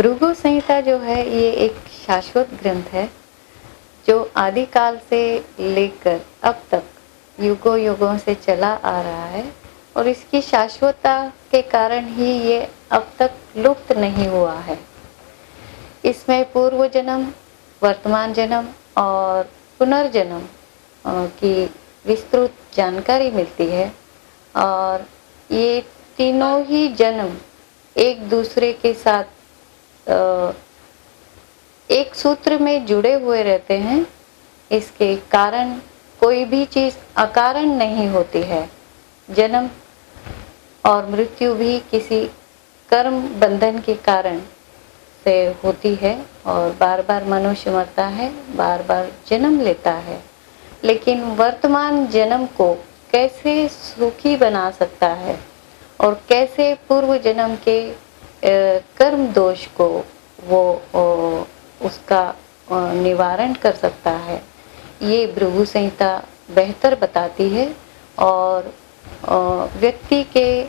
भृगु संहिता जो है ये एक शाश्वत ग्रंथ है जो आदिकाल से लेकर अब तक युगों युगों से चला आ रहा है और इसकी शाश्वतता के कारण ही ये अब तक लुप्त नहीं हुआ है। इसमें पूर्व जन्म, वर्तमान जन्म और पुनर्जन्म की विस्तृत जानकारी मिलती है और ये तीनों ही जन्म एक दूसरे के साथ एक सूत्र में जुड़े हुए रहते हैं। इसके कारण कोई भी चीज़ अकारण नहीं होती है। जन्म और मृत्यु भी किसी कर्म बंधन के कारण से होती है और बार बार मनुष्य मरता है, बार बार जन्म लेता है। लेकिन वर्तमान जन्म को कैसे सुखी बना सकता है और कैसे पूर्व जन्म के कर्म दोष को वो उसका निवारण कर सकता है, ये भृगु संहिता बेहतर बताती है और व्यक्ति के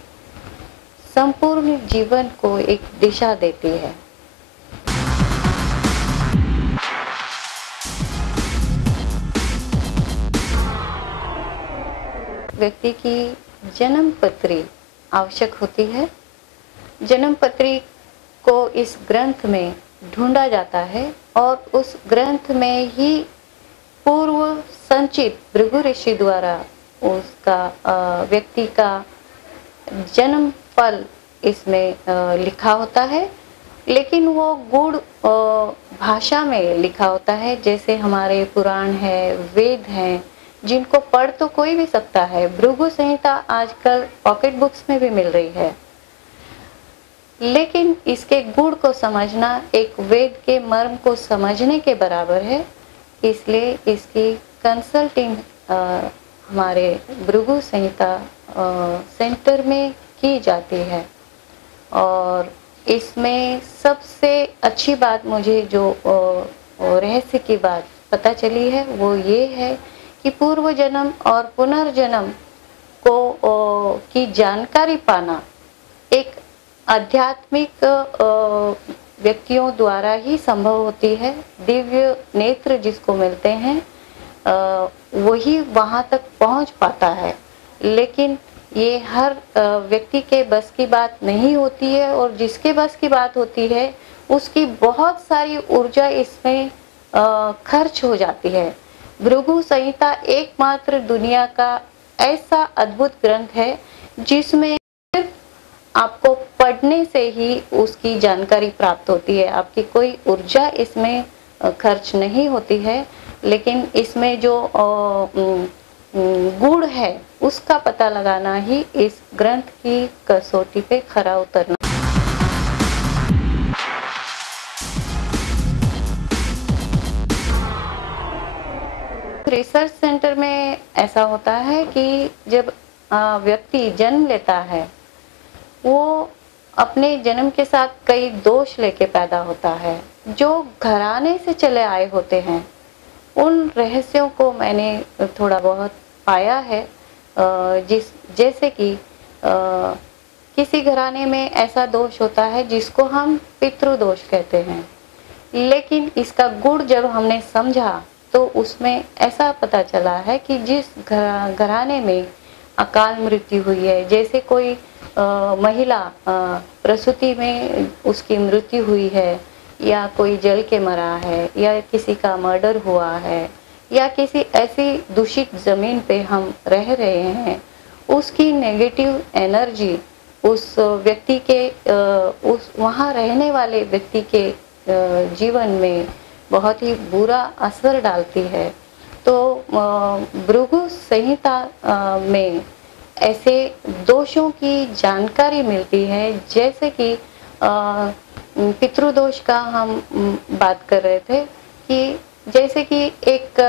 संपूर्ण जीवन को एक दिशा देती है। व्यक्ति की जन्म पत्री आवश्यक होती है। जन्म पत्री को इस ग्रंथ में ढूंढा जाता है और उस ग्रंथ में ही पूर्व संचित भृगु ऋषि द्वारा उसका व्यक्ति का जन्म फल इसमें लिखा होता है, लेकिन वो गूढ़ भाषा में लिखा होता है। जैसे हमारे पुराण है, वेद हैं, जिनको पढ़ तो कोई भी सकता है। भृगु संहिता आजकल पॉकेट बुक्स में भी मिल रही है, लेकिन इसके गुण को समझना एक वेद के मर्म को समझने के बराबर है। इसलिए इसकी कंसल्टिंग हमारे भृगु संहिता सेंटर में की जाती है और इसमें सबसे अच्छी बात मुझे जो रहस्य की बात पता चली है वो ये है कि पूर्व जन्म और पुनर्जन्म को की जानकारी पाना एक आध्यात्मिक व्यक्तियों द्वारा ही संभव होती है। दिव्य नेत्र जिसको मिलते हैं वही वहाँ तक पहुँच पाता है, लेकिन ये हर व्यक्ति के बस की बात नहीं होती है और जिसके बस की बात होती है उसकी बहुत सारी ऊर्जा इसमें खर्च हो जाती है। भृगु संहिता एकमात्र दुनिया का ऐसा अद्भुत ग्रंथ है जिसमें आपको पढ़ने से ही उसकी जानकारी प्राप्त होती है। आपकी कोई ऊर्जा इसमें खर्च नहीं होती है, लेकिन इसमें जो गुण है उसका पता लगाना ही इस ग्रंथ की कसौटी पे खरा उतरना। रिसर्च सेंटर में ऐसा होता है कि जब व्यक्ति जन्म लेता है वो अपने जन्म के साथ कई दोष लेके पैदा होता है जो घराने से चले आए होते हैं। उन रहस्यों को मैंने थोड़ा बहुत पाया है, जैसे कि किसी घराने में ऐसा दोष होता है जिसको हम पितृदोष कहते हैं, लेकिन इसका गुण जब हमने समझा तो उसमें ऐसा पता चला है कि जिस घराने में अकाल मृत्यु हुई है, जैसे कोई महिला प्रसूति में उसकी मृत्यु हुई है या कोई जल के मरा है या किसी का मर्डर हुआ है या किसी ऐसी दूषित ज़मीन पे हम रह रहे हैं, उसकी नेगेटिव एनर्जी उस व्यक्ति के उस वहाँ रहने वाले व्यक्ति के जीवन में बहुत ही बुरा असर डालती है। तो भृगु संहिता में ऐसे दोषों की जानकारी मिलती है, जैसे कि पितृदोष का हम बात कर रहे थे कि जैसे कि एक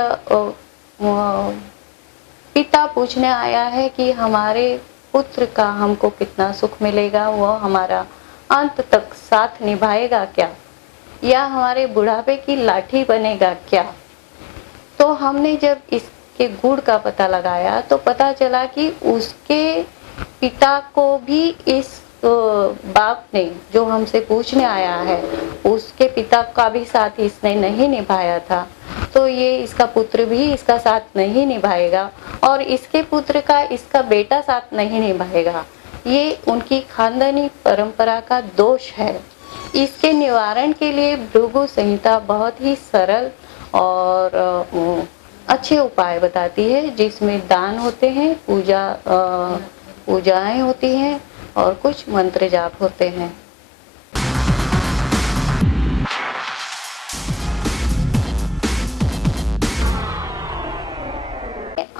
पिता पूछने आया है कि हमारे पुत्र का हमको कितना सुख मिलेगा, वह हमारा अंत तक साथ निभाएगा क्या, या हमारे बुढ़ापे की लाठी बनेगा क्या। तो हमने जब इसके गुण का पता लगाया तो पता चला कि उसके पिता को भी इस बाप ने जो हमसे पूछने आया है, उसके पिता का भी साथ इसने नहीं निभाया था, तो ये इसका पुत्र भी इसका साथ नहीं निभाएगा और इसके पुत्र का इसका बेटा साथ नहीं निभाएगा। ये उनकी खानदानी परंपरा का दोष है। इसके निवारण के लिए भृगु संहिता बहुत ही सरल और अच्छे उपाय बताती है, जिसमें दान होते हैं, पूजाएं होती हैं और कुछ मंत्र जाप होते हैं।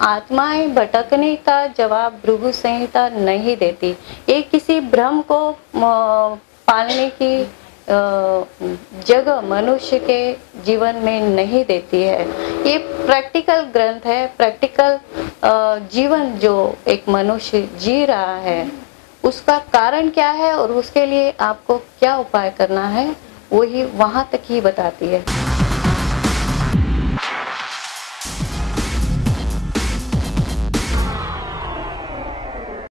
आत्माएं भटकने का जवाब भृगु संहिता नहीं देती। ये किसी भ्रम को पालने की जगह मनुष्य के जीवन में नहीं देती है। ये प्रैक्टिकल ग्रंथ है, प्रैक्टिकल जीवन जो एक मनुष्य जी रहा है, उसका कारण क्या है और उसके लिए आपको क्या उपाय करना है, वही वहां तक ही बताती है।